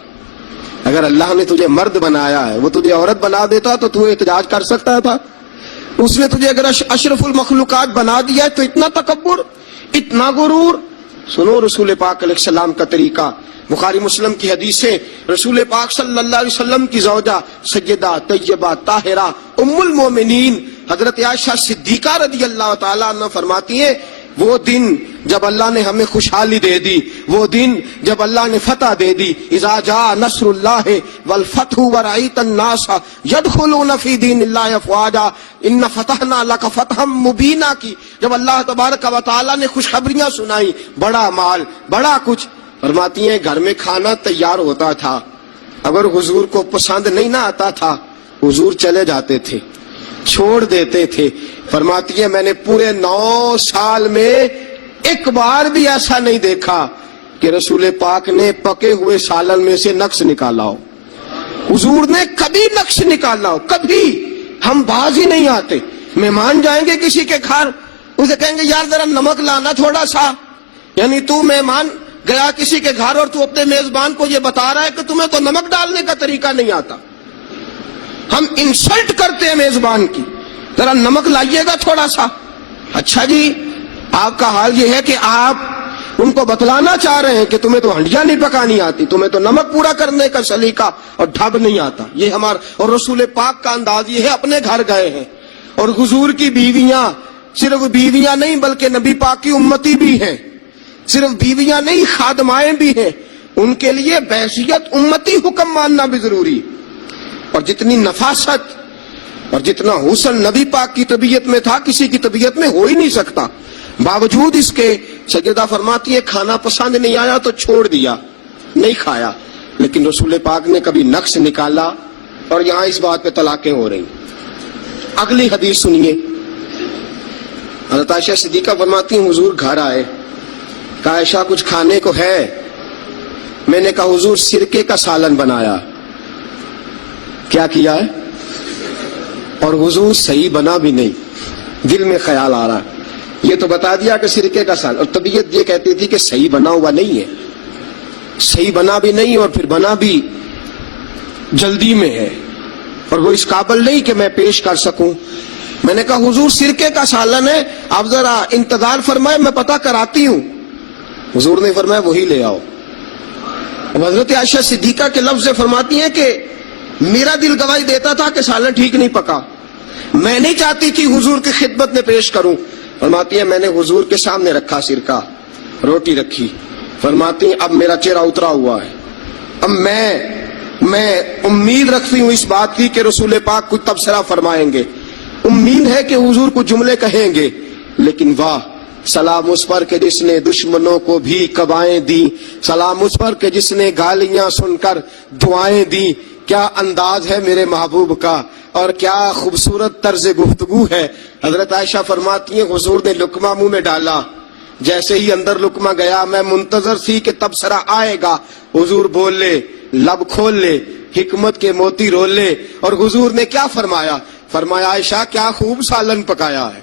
اگر اللہ نے تجھے مرد بنایا ہے، وہ تجھے عورت بنا دیتا تو تو احتجاج کر سکتا تھا؟ اس نے تجھے اگر اشرف المخلوقات بنا دیا ہے تو اتنا تکبر، اتنا غرور؟ سنو رسول پاک علیہ السلام کا طریقہ، بخاری مسلم کی حدیثیں، رسول پاک صلی اللہ علیہ وسلم کی زوجہ سیدہ طیبہ طاہرہ ام المومنین حضرت عائشہ صدیقہ رضی اللہ تعالیٰ عنہ فرماتی ہیں، وہ دن جب اللہ نے ہمیں خوشحالی دے دی، وہ دن جب اللہ نے فتح دے دی، اذا جاء نصر اللہ والفتح ورأیت الناس یدخلون فی دین اللہ افواجا ان فتحنا لک فتحا مبینا کی جب اللہ تبارک و تعالیٰ نے خوشخبریاں سنائی، بڑا مال بڑا کچھ، فرماتی ہیں گھر میں کھانا تیار ہوتا تھا، اگر حضور کو پسند نہیں نہ آتا تھا حضور چلے جاتے تھے، چھوڑ دیتے تھے۔ فرماتی ہے میں نے پورے 9 سال میں ایک بار بھی ایسا نہیں دیکھا کہ رسول پاک نے پکے ہوئے سالن میں سے نقص نکالا ہو، حضور نے کبھی نقص نکالا ہو، کبھی۔ ہم باز ہی نہیں آتے، مہمان جائیں گے کسی کے گھر، اسے کہیں گے یار ذرا نمک لانا تھوڑا سا، یعنی تو مہمان گیا کسی کے گھر اور تو اپنے میزبان کو یہ بتا رہا ہے کہ تمہیں تو نمک ڈالنے کا طریقہ نہیں آتا۔ ہم انسلٹ کرتے ہیں میزبان کی، ذرا نمک لائیے گا تھوڑا سا۔ اچھا جی، آپ کا حال یہ ہے کہ آپ ان کو بتلانا چاہ رہے ہیں کہ تمہیں تو ہنڈیاں نہیں پکانی آتی، تمہیں تو نمک پورا کرنے کا سلیقہ اور ڈھب نہیں آتا۔ یہ ہمارا اور رسول پاک کا انداز یہ ہے، اپنے گھر گئے ہیں اور حضور کی بیویاں صرف بیویاں نہیں بلکہ نبی پاک کی امتی بھی ہیں، صرف بیویاں نہیں خادمائیں بھی ہیں، ان کے لیے بحیثیت امتی حکم ماننا بھی ضروری۔ اور جتنی نفاست اور جتنا حسن نبی پاک کی طبیعت میں تھا کسی کی طبیعت میں ہو ہی نہیں سکتا، باوجود اس کے سیدہ فرماتی ہے کھانا پسند نہیں آیا تو چھوڑ دیا، نہیں کھایا، لیکن رسول پاک نے کبھی نقص نکالا، اور یہاں اس بات پہ طلاقیں ہو رہی۔ اگلی حدیث سنیے، حضرت عائشہ صدیقہ فرماتی ہیں حضور گھر آئے، کہا عائشہ کچھ کھانے کو ہے؟ میں نے کہا حضور سرکے کا سالن بنایا۔ کیا کیا ہے؟ اور حضور صحیح بنا بھی نہیں، دل میں خیال آ رہا ہے، یہ تو بتا دیا کہ سرکے کا سالن، اور طبیعت یہ کہتی تھی کہ صحیح بنا ہوا نہیں ہے، صحیح بنا بھی نہیں، اور پھر بنا بھی جلدی میں ہے، اور وہ اس قابل نہیں کہ میں پیش کر سکوں۔ میں نے کہا حضور سرکے کا سالن ہے، آپ ذرا انتظار فرمائے میں پتہ کراتی ہوں۔ حضور نے فرمایا وہی لے آؤ۔ اب حضرت عائشہ صدیقہ کے لفظ سے فرماتی ہیں کہ میرا دل گواہی دیتا تھا کہ سالن ٹھیک نہیں پکا، میں نہیں چاہتی تھی حضور کی خدمت میں پیش کروں۔ فرماتی ہیں میں نے حضور کے سامنے رکھا سرکہ، روٹی رکھی، فرماتی ہیں اب میرا چہرہ اترا ہوا ہے، اب میں امید رکھتی ہوں اس بات کی کہ رسول پاک کچھ تبصرہ فرمائیں گے، امید ہے کہ حضور کچھ جملے کہیں گے، لیکن واہ سلام اس پر کہ جس نے دشمنوں کو بھی قبائیں دی، سلام اس پر کہ جس نے گالیاں سن کر دعائیں دی۔ کیا انداز ہے میرے محبوب کا، اور کیا خوبصورت طرز گفتگو ہے۔ حضرت عائشہ فرماتی ہیں حضور نے لقمہ منہ میں ڈالا، جیسے ہی اندر لقمہ گیا میں منتظر تھی کہ تبصرہ آئے گا، حضور بول لے، لب کھول لے، حکمت کے موتی رول لے، اور حضور نے کیا فرمایا؟ فرمایا عائشہ کیا خوب سالن پکایا ہے،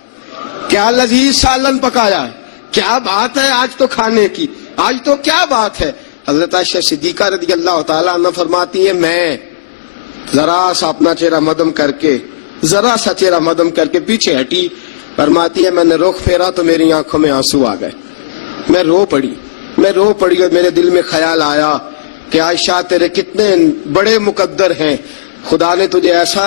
کیا لذیذ سالن پکایا ہے، کیا بات ہے آج تو کھانے کی، آج تو کیا بات ہے۔ حضرت عائشہ صدیقہ رضی اللہ تعالیٰ عنہ فرماتی ہے میں ذرا سا اپنا چہرہ مدم کر کے ذرا سا چہرہ مدم کر کے پیچھے ہٹی. فرماتی ہے میں نے رخ پھیرا تو میری آنکھوں میں آنسو آ گئے. میں رو پڑی اور میرے دل میں خیال آیا کہ عائشہ تیرے کتنے بڑے مقدر ہیں. خدا نے تجھے ایسا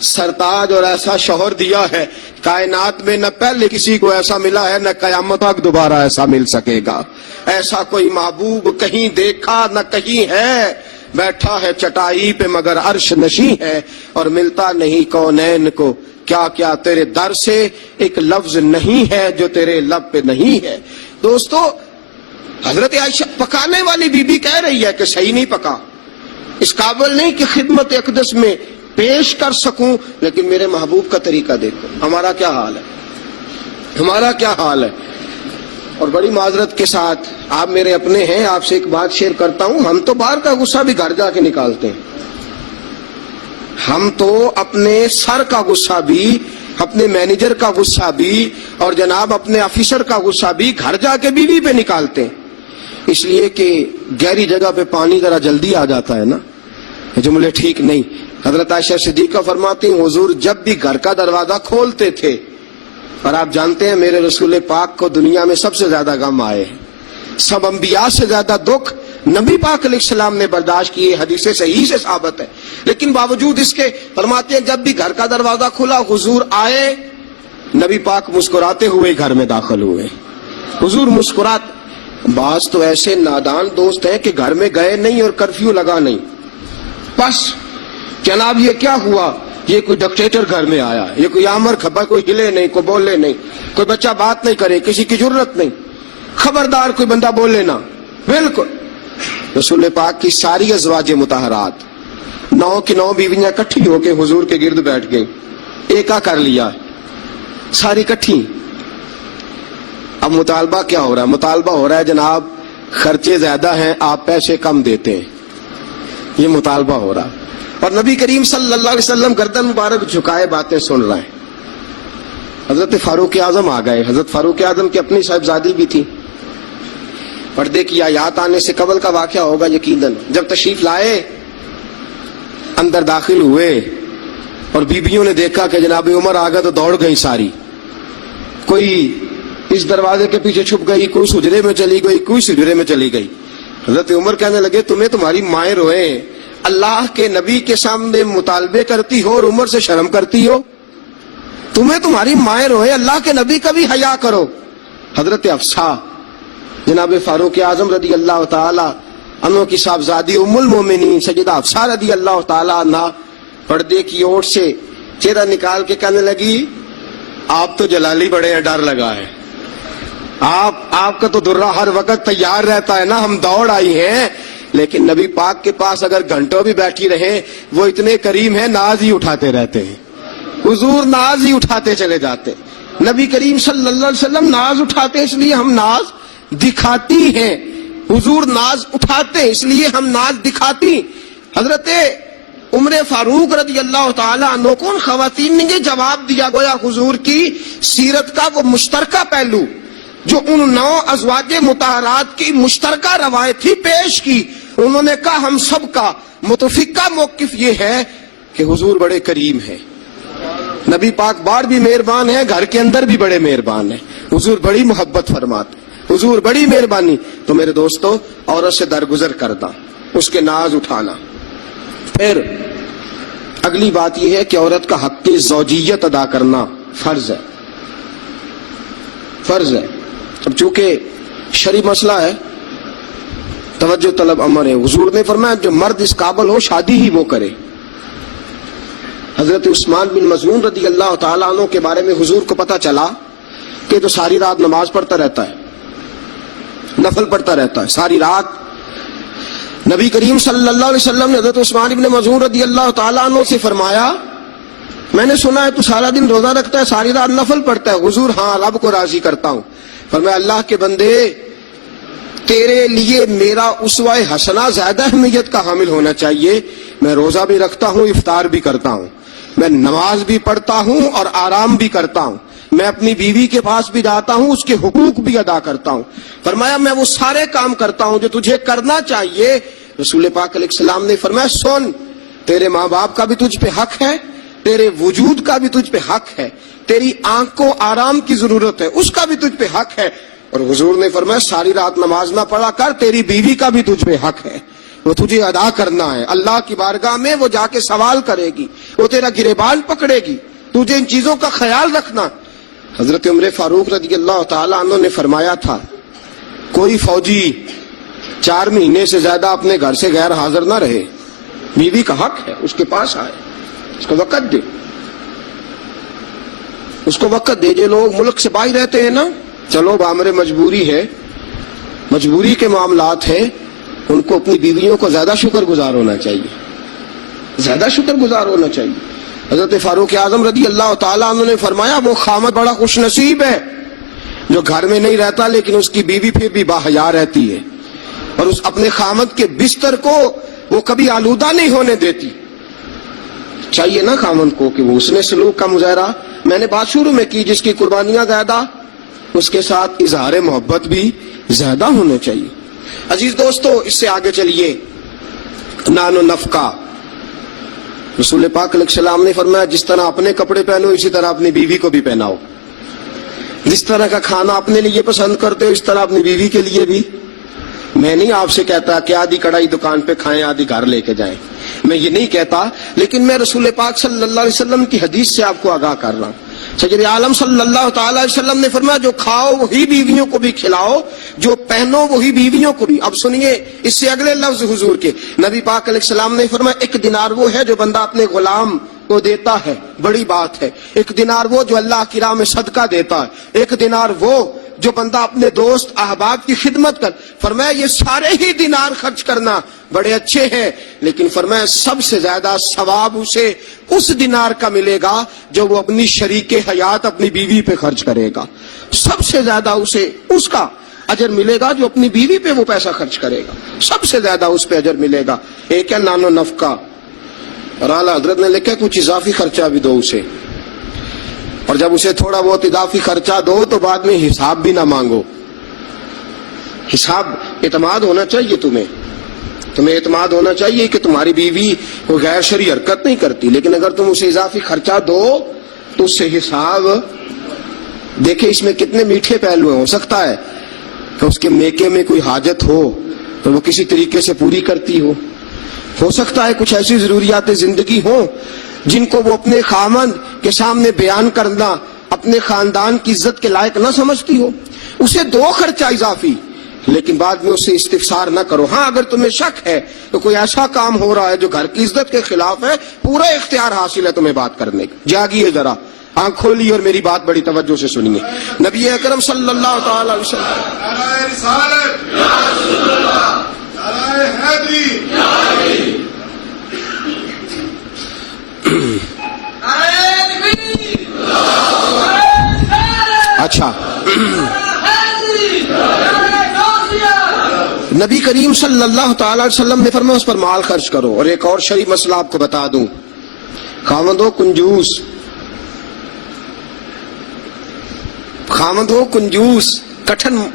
سرتاج اور ایسا شوہر دیا ہے, کائنات میں نہ پہلے کسی کو ایسا ملا ہے, نہ قیامت تک دوبارہ ایسا مل سکے گا. ایسا کوئی محبوب کہیں دیکھا نہ کہیں ہے. بیٹھا ہے چٹائی پہ مگر عرش نشیں ہے, اور ملتا نہیں کونین کو کیا کیا تیرے در سے ایک لفظ نہیں ہے جو تیرے لب پہ نہیں ہے. دوستو, حضرت عائشہ پکانے والی بی بی کہہ رہی ہے کہ صحیح نہیں پکا, اس قابل نہیں کہ خدمت اقدس میں پیش کر سکوں, لیکن میرے محبوب کا طریقہ دیکھو. ہمارا کیا حال ہے, ہمارا کیا حال ہے. اور بڑی معذرت کے ساتھ, آپ میرے اپنے ہیں, آپ سے ایک بات شیئر کرتا ہوں. ہم تو باہر کا غصہ بھی گھر جا کے نکالتے ہیں. ہم تو اپنے سر کا غصہ بھی, اپنے مینیجر کا غصہ بھی, اور جناب اپنے آفیسر کا غصہ بھی گھر جا کے بیوی پہ نکالتے ہیں. اس لیے کہ گہری جگہ پہ پانی ذرا جلدی آ جاتا ہے نا, یہ جملے ٹھیک نہیں. حضرت عائشہ صدیقہ فرماتی ہیں حضور جب بھی گھر کا دروازہ کھولتے تھے, اور آپ جانتے ہیں میرے رسول پاک کو دنیا میں سب سے زیادہ غم آئے ہیں, سب انبیاء سے زیادہ دکھ نبی پاک علیہ السلام نے برداشت کیے, حدیث صحیح سے ثابت ہے. لیکن باوجود اس کے فرماتے ہیں جب بھی گھر کا دروازہ کھلا حضور آئے, نبی پاک مسکراتے ہوئے گھر میں داخل ہوئے. حضور مسکرات. بعض تو ایسے نادان دوست ہیں کہ گھر میں گئے نہیں اور کرفیو لگا نہیں, بس جناب یہ کیا ہوا, یہ کوئی ڈکٹیٹر گھر میں آیا, یہ کوئی آمر کھپا, کوئی ہلے نہیں, کوئی بولے نہیں, کوئی بچہ بات نہیں کرے, کسی کی ضرورت نہیں, خبردار کوئی بندہ بولے نا. بالکل رسول پاک کی ساری ازواج مطہرات 9 کی 9 بیویاں کٹھی ہو کے حضور کے گرد بیٹھ گئی, ایکا کر لیا ساری کٹھی. اب مطالبہ کیا ہو رہا ہے, مطالبہ ہو رہا ہے جناب خرچے زیادہ ہیں آپ پیسے کم دیتے ہیں, یہ مطالبہ ہو رہا. اور نبی کریم صلی اللہ علیہ وسلم گردن مبارک جھکائے باتیں سن رہے ہیں. حضرت فاروق اعظم آ گئے. حضرت فاروق اعظم کی اپنی صاحبزادی بھی تھی. پردے کی آیات آنے سے قبل کا واقعہ ہوگا یقیناً. جب تشریف لائے اندر داخل ہوئے اور بیبیوں نے دیکھا کہ جناب عمر آ گئے تو دوڑ گئی ساری. کوئی اس دروازے کے پیچھے چھپ گئی, کوئی سجرے میں چلی گئی, کوئی سجرے میں چلی گئی. حضرت عمر کہنے لگے تمہیں تمہاری مائیں روئیں, اللہ کے نبی کے سامنے مطالبے کرتی ہو اور عمر سے شرم کرتی ہو. تمہیں تمہاری مائیں روئیں, اللہ کے نبی کا بھی حیا کرو. حضرت حفصہ جناب فاروق اعظم رضی اللہ تعالی عنہ کی صاحبزادی ام المومنین سیدہ حفصہ رضی اللہ تعالی عنہ پردے کی اوٹ سے چہرہ نکال کے کہنے لگی آپ تو جلالی بڑے ہیں, ڈر لگا ہے. آپ کا تو درہ ہر وقت تیار رہتا ہے نا, ہم دوڑ آئی ہیں. لیکن نبی پاک کے پاس اگر گھنٹوں بھی بیٹھی رہیں وہ اتنے کریم ہیں, ناز ہی اٹھاتے رہتے ہیں. حضور ناز ہی اٹھاتے چلے جاتے. نبی کریم صلی اللہ علیہ وسلم ناز اٹھاتے اس لیے ہم ناز دکھاتی ہیں, حضور ناز اٹھاتے اس لیے ہم ناز دکھاتی. حضرت عمر فاروق رضی اللہ تعالی عنہ کو خواتین نے یہ جواب دیا, گویا حضور کی سیرت کا وہ مشترکہ پہلو جو ان 9 ازواج مطہرات کی مشترکہ روایت تھی پیش کی. انہوں نے کہا ہم سب کا متفقہ موقف یہ ہے کہ حضور بڑے کریم ہیں, نبی پاک باہر بھی مہربان ہیں, گھر کے اندر بھی بڑے مہربان ہیں, حضور بڑی محبت فرماتے, حضور بڑی مہربانی. تو میرے دوستو عورت سے درگزر کرنا, اس کے ناز اٹھانا. پھر اگلی بات یہ ہے کہ عورت کا حق زوجیت ادا کرنا فرض ہے, فرض ہے. اب چونکہ شرعی مسئلہ ہے توجہ طلب امر ہے. حضور نے فرمایا جو مرد اس قابل ہو شادی ہی وہ کرے. حضرت عثمان بن مظعون رضی اللہ تعالیٰ عنہ کے بارے میں حضور کو پتا چلا کہ تو ساری رات نماز پڑھتا رہتا ہے, نفل پڑھتا رہتا ہے ساری رات. نبی کریم صلی اللہ علیہ وسلم نے حضرت عثمان بن مظعون رضی اللہ تعالیٰ عنہ سے فرمایا میں نے سنا ہے تو سارا دن روزہ رکھتا ہے, ساری رات نفل پڑھتا ہے. حضور ہاں رب کو راضی کرتا ہوں. فرمایا اللہ کے بندے تیرے لیے میرا اسوہ حسنہ زیادہ اہمیت کا حامل ہونا چاہیے. میں روزہ بھی رکھتا ہوں, افطار بھی کرتا ہوں, میں نماز بھی پڑھتا ہوں اور آرام بھی کرتا ہوں, میں اپنی بیوی کے پاس بھی جاتا ہوں, اس کے حقوق بھی ادا کرتا ہوں. فرمایا میں وہ سارے کام کرتا ہوں جو تجھے کرنا چاہیے. رسول پاک علیہ السلام نے فرمایا سن, تیرے ماں باپ کا بھی تجھ پہ حق ہے, تیرے وجود کا بھی تجھ پہ حق ہے، تیری آنکھ کو آرام کی ضرورت ہے اس کا بھی تجھ پہ حق ہے، اور حضور نے فرمایا ساری رات نماز نہ پڑھا کر، تیری بیوی کا بھی تجھ پہ حق ہے، وہ تجھے ادا کرنا ہے۔ اللہ کی بارگاہ میں وہ جا کے سوال کرے گی، وہ تیرا گریبان پکڑے گی، تجھے ان چیزوں کا خیال رکھنا۔ حضرت عمر فاروق رضی اللہ تعالیٰ عنہ نے فرمایا تھا کوئی فوجی 4 مہینے سے زیادہ اپنے گھر سے غیر حاضر نہ رہے، بیوی کا حق ہے اس کے پاس آئے، اس کو وقت دے، اس کو وقت دے۔ جو لوگ ملک سے باہر رہتے ہیں نا، چلو بامر مجبوری ہے، مجبوری کے معاملات ہیں، ان کو اپنی بیویوں کو زیادہ شکر گزار ہونا چاہیے، زیادہ شکر گزار ہونا چاہیے۔ حضرت فاروق اعظم رضی اللہ تعالیٰ عنہ نے فرمایا وہ خامد بڑا خوش نصیب ہے جو گھر میں نہیں رہتا لیکن اس کی بیوی پھر بھی باحیا رہتی ہے، اور اس اپنے خامد کے بستر کو وہ کبھی آلودہ نہیں ہونے دیتی۔ چاہیے نا خامد کو کہ وہ اس نے سلوک کا مظاہرہ، میں نے بات شروع میں کی، جس کی قربانیاں زیادہ اس کے ساتھ اظہار محبت بھی زیادہ ہونا چاہیے۔ عزیز دوستو، اس سے آگے چلیے، نان و نفقہ۔ رسول پاک علیہ السلام نے فرمایا جس طرح اپنے کپڑے پہنو اسی طرح اپنی بیوی کو بھی پہناؤ، جس طرح کا کھانا اپنے لیے پسند کرتے ہو اس طرح اپنی بیوی کے لیے بھی۔ میں نہیں آپ سے کہتا کہ آدھی کڑھائی دکان پہ کھائیں آدھی گھر لے کے جائیں، میں یہ نہیں کہتا، لیکن میں رسول پاک صلی اللہ علیہ وسلم کی حدیث سے آپ کو آگاہ کر رہا ہوں۔ سید عالم صلی اللہ تعالی علیہ وسلم نے فرمایا جو کھاؤ وہی بیویوں کو بھی کھلاؤ، جو پہنو وہی بیویوں کو بھی۔ اب سنیے اس سے اگلے لفظ حضور کے، نبی پاک علیہ السلام نے فرمایا 1 دینار وہ ہے جو بندہ اپنے غلام کو دیتا ہے، بڑی بات ہے۔ 1 دینار وہ جو اللہ کی راہ میں صدقہ دیتا ہے، 1 دینار وہ جو بندہ اپنے دوست احباب کی خدمت کر۔ فرمایا یہ سارے ہی دینار خرچ کرنا بڑے اچھے ہیں، لیکن فرمایا سب سے زیادہ ثواب اسے اس دینار کا ملے گا جو وہ اپنی شریک حیات اپنی بیوی پہ خرچ کرے گا، سب سے زیادہ اسے اس کا اجر ملے گا جو اپنی بیوی پہ وہ پیسہ خرچ کرے گا، سب سے زیادہ اس پہ اجر ملے گا۔ ایک ہے نان و نفقہ، اور اعلیٰ حضرت نے لکھا کچھ اضافی خرچہ بھی دو اسے، اور جب اسے تھوڑا بہت اضافی خرچہ دو تو بعد میں حساب بھی نہ مانگو۔ حساب اعتماد ہونا چاہیے، تمہیں اعتماد ہونا چاہیے کہ تمہاری بیوی کوئی غیر شرعی حرکت نہیں کرتی، لیکن اگر تم اسے اضافی خرچہ دو تو اس سے حساب دیکھیں۔ اس میں کتنے میٹھے پہلو ہیں، ہو سکتا ہے کہ اس کے میکے میں کوئی حاجت ہو تو وہ کسی طریقے سے پوری کرتی ہو سکتا ہے کچھ ایسی ضروریات زندگی ہوں جن کو وہ اپنے خامند کے سامنے بیان کرنا اپنے خاندان کی عزت کے لائق نہ سمجھتی ہو، اسے دو خرچہ اضافی، لیکن بعد میں اسے استفسار نہ کرو۔ ہاں اگر تمہیں شک ہے کہ کوئی ایسا کام ہو رہا ہے جو گھر کی عزت کے خلاف ہے، پورا اختیار حاصل ہے تمہیں بات کرنے کا۔ جاگیے ذرا، آنکھ کھولیے اور میری بات بڑی توجہ سے سنیے۔ نبی اکرم صلی اللہ تعالی علیہ اچھا، نبی کریم صلی اللہ تعالی علیہ وسلم نے فرمایا اس پر مال خرچ کرو۔ اور ایک اور شرعی مسئلہ آپ کو بتا دوں، خاوند ہو کنجوس،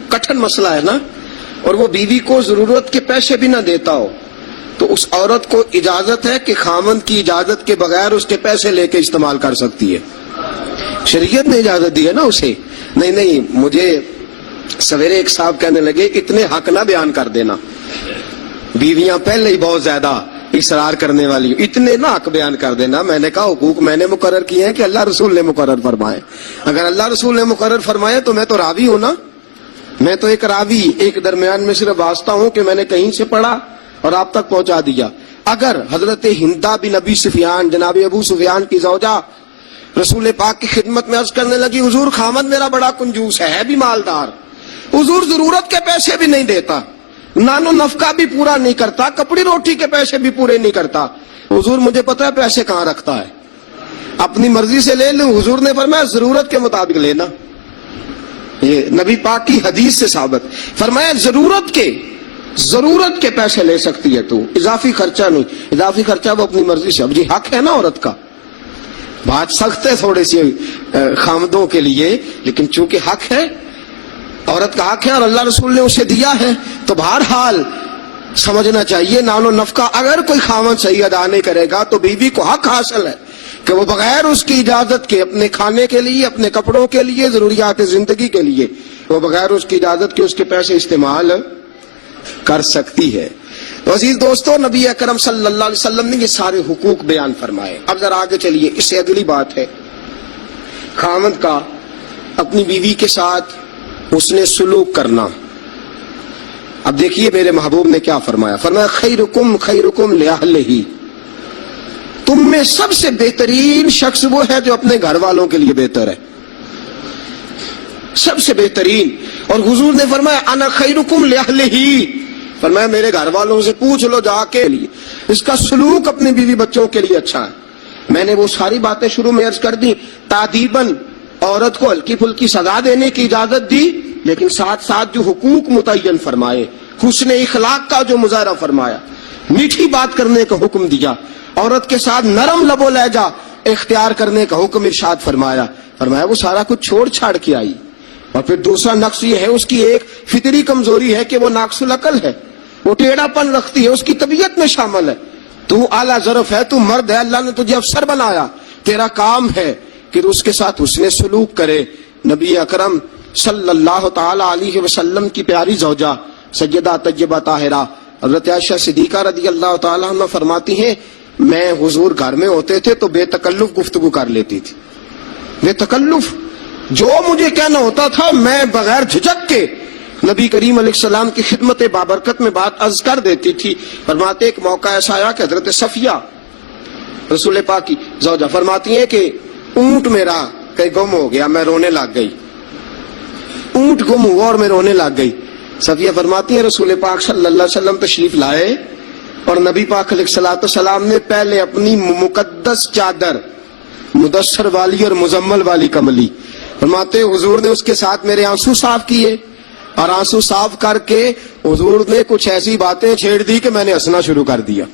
کٹھن مسئلہ ہے نا، اور وہ بیوی کو ضرورت کے پیسے بھی نہ دیتا ہو، تو اس عورت کو اجازت ہے کہ خاوند کی اجازت کے بغیر اس کے پیسے لے کے استعمال کر سکتی ہے۔ شریعت نے اجازت دی ہے نا اسے۔ نہیں، مجھے سویرے ایک صاحب کہنے لگے اتنے حق نہ بیان کر دینا، بیویاں پہلے ہی بہت زیادہ اصرار کرنے والی، اتنے نہ حق بیان کر دینا۔ میں نے کہا حقوق میں نے مقرر کیے ہیں کہ اللہ رسول نے مقرر فرمائے؟ اگر اللہ رسول نے مقرر فرمائے تو میں تو راوی ہوں نا، میں تو ایک راوی، ایک درمیان میں صرف واسطہ ہوں کہ میں نے کہیں سے پڑھا اور آپ تک پہنچا دیا۔ اگر حضرت ہندا بن ابی سفیان، جناب ابو سفیان کی زوجہ، رسول پاک کی خدمت میں عرض کرنے لگی حضور خامد میرا بڑا کنجوس ہے بھی مالدار، حضور ضرورت کے پیسے بھی نہیں دیتا، نان و نفقہ بھی پورا نہیں کرتا، کپڑی روٹی کے پیسے بھی پورے نہیں کرتا، حضور مجھے پتا ہے پیسے کہاں رکھتا ہے، اپنی مرضی سے لے لوں۔ حضور نے فرمایا ضرورت کے مطابق لینا، یہ نبی پاک کی حدیث سے ثابت۔ فرمایا ضرورت کے پیسے لے سکتی ہے تو، اضافی خرچہ نہیں۔ اضافی خرچہ وہ اپنی مرضی سے، اب جی حق ہے نا عورت کا، بات سخت ہے تھوڑی سی خامدوں کے لیے، لیکن چونکہ حق ہے، عورت کا حق ہے اور اللہ رسول نے اسے دیا ہے، تو بہرحال سمجھنا چاہیے نان و نفقہ اگر کوئی خامد صحیح ادا نہیں کرے گا تو بیوی کو حق حاصل ہے کہ وہ بغیر اس کی اجازت کے اپنے کھانے کے لیے، اپنے کپڑوں کے لیے، ضروریات زندگی کے لیے، وہ بغیر اس کی اجازت کے اس کے پیسے استعمال کر سکتی ہے۔ تو عزیز دوستو، نبی اکرم صلی اللہ علیہ وسلم نے یہ سارے حقوق بیان فرمائے۔ اب ذرا آگے چلیے، اس سے اگلی بات ہے خاوند کا اپنی بیوی کے ساتھ حسن سلوک کرنا۔ اب دیکھیے میرے محبوب نے کیا فرمایا، فرمایا خیرکم خیرکم لأہلہ، تم میں سب سے بہترین شخص وہ ہے جو اپنے گھر والوں کے لیے بہتر ہے، سب سے بہترین۔ اور حضور نے فرمایا انا خیرکم لأہلہ، فرمایا میرے گھر والوں سے پوچھ لو جا کے لیے، اس کا سلوک اپنے بیوی بچوں کے لیے اچھا ہے۔ میں نے وہ ساری باتیں شروع میں عرض کر دی، تعدیباً عورت کو ہلکی پھلکی سزا دینے کی اجازت دی، لیکن ساتھ ساتھ جو حقوق متعین فرمائے، حسن اخلاق کا جو مظاہرہ فرمایا، میٹھی بات کرنے کا حکم دیا، عورت کے ساتھ نرم لب و لہجہ اختیار کرنے کا حکم ارشاد فرمایا، فرمایا وہ سارا کچھ چھوڑ چھاڑ کے آئی۔ اور پھر دوسرا نقص یہ ہے، اس کی ایک فطری کمزوری ہے کہ وہ ناقص العقل ہے، وہ ٹیڑھا پن رکھتی ہے، اس کی طبیعت میں شامل ہے۔ تو اعلیٰ ظرف ہے، تو مرد ہے، اللہ نے تجھے افسر بنایا، تیرا کام ہے کہ اس کے ساتھ حسن سلوک کرے۔ نبی اکرم صلی اللہ تعالی علیہ وسلم کی پیاری زوجہ سیدہ طیبہ طاہرہ حضرت عائشہ صدیقہ رضی اللہ تعالی عنہ فرماتی ہیں، میں حضور گھر میں ہوتے تھے تو بے تکلف گفتگو کر لیتی تھی، بے تکلف، جو مجھے کہنا ہوتا تھا میں بغیر جھجک کے نبی کریم علیہ السلام کی خدمت بابرکت میں بات عرض کر دیتی تھی۔ فرماتے ایک موقع ایسا آیا کہ حضرت صفیہ رسول پاک کی زوجہ فرماتی ہیں کہ اونٹ میرا کہیں گم ہو گیا، میں رونے لگ گئی، اونٹ گم ہوا اور میں رونے لگ گئی۔ صفیہ فرماتی ہیں رسول پاک صلی اللہ علیہ وسلم تشریف لائے اور نبی پاک علیہ السلام نے پہلے اپنی مقدس چادر مدثر والی اور مزمل والی کملی، فرماتے حضور نے اس کے ساتھ میرے آنسو صاف کیے، اور آنسو صاف کر کے حضور نے کچھ ایسی باتیں چھیڑ دی کہ میں نے ہنسنا شروع کر دیا۔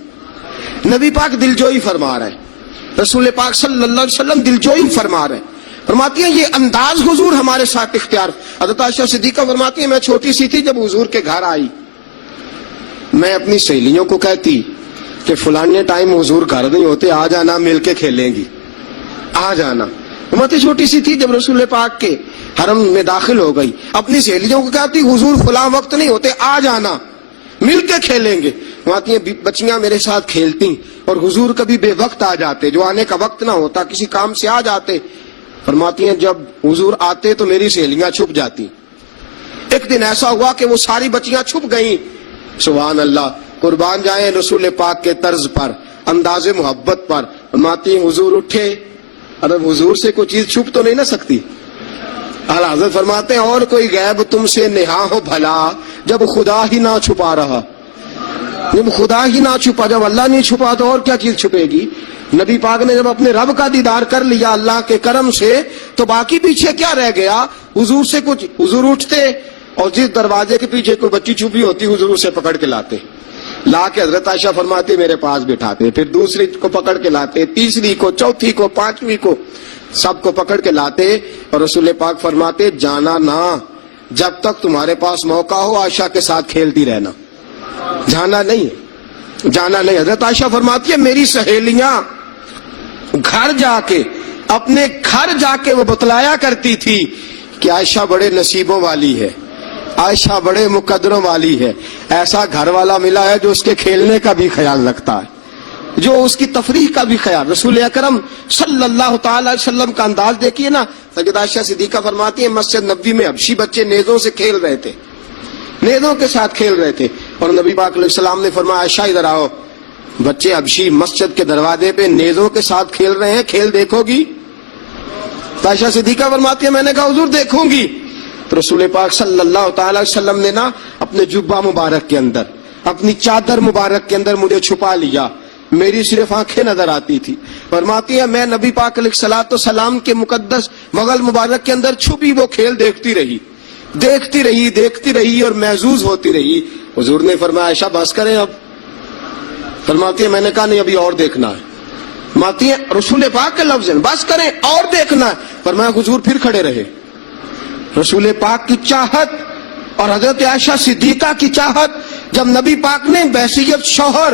نبی پاک دلجوئی فرما رہے ہیں، رسول پاک صلی اللہ علیہ وسلم دلجوئی فرما رہے ہیں۔ فرماتی ہیں یہ انداز حضور ہمارے ساتھ اختیار۔ حضرت عائشہ صدیقہ فرماتی ہیں میں چھوٹی سی تھی جب حضور کے گھر آئی، میں اپنی سہیلیوں کو کہتی کہ فلانے ٹائم حضور گھر نہیں ہوتے، آ جانا مل کے کھیلیں گی، آ جانا۔ فرماتی چھوٹی سی تھی جب رسول پاک کے حرم میں داخل ہو گئی، اپنی سہیلیوں کو کہتی حضور فلاں وقت نہیں ہوتے، آ جانا مل کے کھیلیں گے۔ فرماتی ہیں بچیاں میرے ساتھ کھیلتی اور حضور کبھی بے وقت آ جاتے، جو آنے کا وقت نہ ہوتا، کسی کام سے آ جاتے۔ فرماتی ہیں جب حضور آتے تو میری سہیلیاں چھپ جاتی۔ ایک دن ایسا ہوا کہ وہ ساری بچیاں چھپ گئیں۔ سبحان اللہ، قربان جائیں رسول پاک کے طرز پر، انداز محبت پر۔ فرماتی ہیں حضور اٹھے، اب حضور سے کوئی چیز چھپ تو نہیں نہ سکتی۔ اعلیٰ حضرت فرماتے ہیں اور کوئی غیب تم سے نہا ہو بھلا جب خدا ہی نہ چھپا رہا، جب خدا ہی نہ چھپا، جب اللہ نہیں چھپا تو اور کیا چیز چھپے گی۔ نبی پاک نے جب اپنے رب کا دیدار کر لیا اللہ کے کرم سے تو باقی پیچھے کیا رہ گیا۔ حضور سے کچھ، حضور اٹھتے اور جس دروازے کے پیچھے کوئی بچی چھپی ہوتی حضور سے پکڑ کے لاتے، لا کے حضرت عائشہ فرماتے میرے پاس بٹھاتے، پھر دوسری کو پکڑ کے لاتے، تیسری کو، چوتھی کو، پانچویں کو، سب کو پکڑ کے لاتے اور رسول پاک فرماتے جانا نہ، جب تک تمہارے پاس موقع ہو عائشہ کے ساتھ کھیلتی رہنا، جانا نہیں، جانا نہیں۔ حضرت عائشہ فرماتی ہے میری سہیلیاں گھر جا کے، اپنے گھر جا کے وہ بتلایا کرتی تھی کہ عائشہ بڑے نصیبوں والی ہے، عائشہ بڑے مقدروں والی ہے، ایسا گھر والا ملا ہے جو اس کے کھیلنے کا بھی خیال رکھتا ہے، جو اس کی تفریح کا بھی خیال۔ رسول اکرم صلی اللہ تعالی علیہ وسلم کا انداز دیکھیے نا۔ سیدہ عائشہ صدیقہ فرماتی ہیں مسجد نبوی میں حبشی بچے نیزوں سے کھیل رہے تھے، نیزوں کے ساتھ کھیل رہے تھے، اور نبی پاک علیہ السلام نے فرمایا عائشہ ادھر آؤ، بچے حبشی مسجد کے دروازے پہ نیزوں کے ساتھ کھیل رہے ہیں، کھیل دیکھو گی؟ عائشہ صدیقہ فرماتی ہے میں نے کہا حضور دیکھوں گی۔ تو رسول پاک صلی اللہ تعالی علیہ وسلم نے نا اپنے جبہ مبارک کے اندر، اپنی چادر مبارک کے اندر مجھے چھپا لیا، میری صرف آنکھیں نظر آتی تھی۔ فرماتی ہے میں نبی پاک علیہ الصلوۃ والسلام کے مقدس مغل مبارک کے اندر چھپی وہ کھیل دیکھتی رہی، دیکھتی رہی، دیکھتی رہی اور محظوظ ہوتی رہی۔ حضور نے فرمایا عائشہ بس کریں اب۔ فرماتی ہے میں نے کہا نہیں ابھی اور دیکھنا ہے۔ فرماتی ہے رسول پاک کے لفظ ہیں بس کریں اور دیکھنا ہے۔ فرمایا حضور پھر کھڑے رہے۔ رسول پاک کی چاہت اور حضرت عائشہ صدیقہ کی چاہت، جب نبی پاک نے بحیثیت شوہر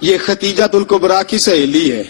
یہ خدیجہ الکبریٰ کی سہیلی ہے،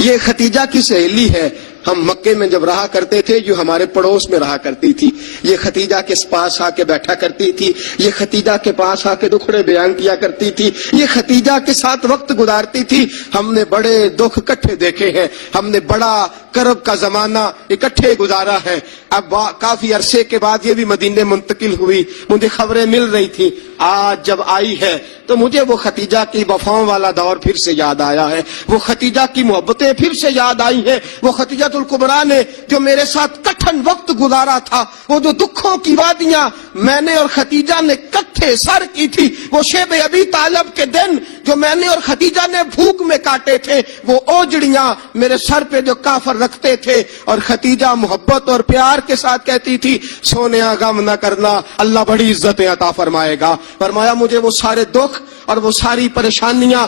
یہ خدیجہ کی سہیلی ہے۔ ہم مکے میں جب رہا کرتے تھے، جو ہمارے پڑوس میں رہا کرتی تھی، یہ خدیجہ کے پاس آ کے بیٹھا کرتی تھی، یہ خدیجہ کے پاس آ کے دکھڑے بیان کیا کرتی تھی، یہ خدیجہ کے ساتھ وقت گزارتی تھی۔ ہم نے بڑے دکھ اکٹھے دیکھے ہیں، ہم نے بڑا کرب کا زمانہ اکٹھے گزارا ہے۔ اب کافی عرصے کے بعد یہ بھی مدینے منتقل ہوئی، مجھے خبریں مل رہی تھی، آج جب آئی ہے تو مجھے وہ خدیجہ کی وفاؤں والا دور پھر سے یاد آیا ہے، وہ خدیجہ کی محبتیں پھر سے یاد آئی ہیں، وہ خدیجہ الکبریٰ نے جو میرے ساتھ کٹھن وقت گزارا تھا، وہ جو دکھوں کی وادیاں میں نے اور خدیجہ نے کٹھے سر کی تھی، وہ شیب ابی طالب کے دن جو میں نے اور خدیجہ نے بھوک میں کاٹے تھے، وہ اوجڑیاں میرے سر پہ جو کافر رکھتے تھے، اور خدیجہ محبت اور پیار کے ساتھ کہتی تھی سونیا غم نہ کرنا، اللہ بڑی عزتیں عطا فرمائے گا۔ فرمایا مجھے وہ سارے دکھ اور وہ ساری پریشانیاں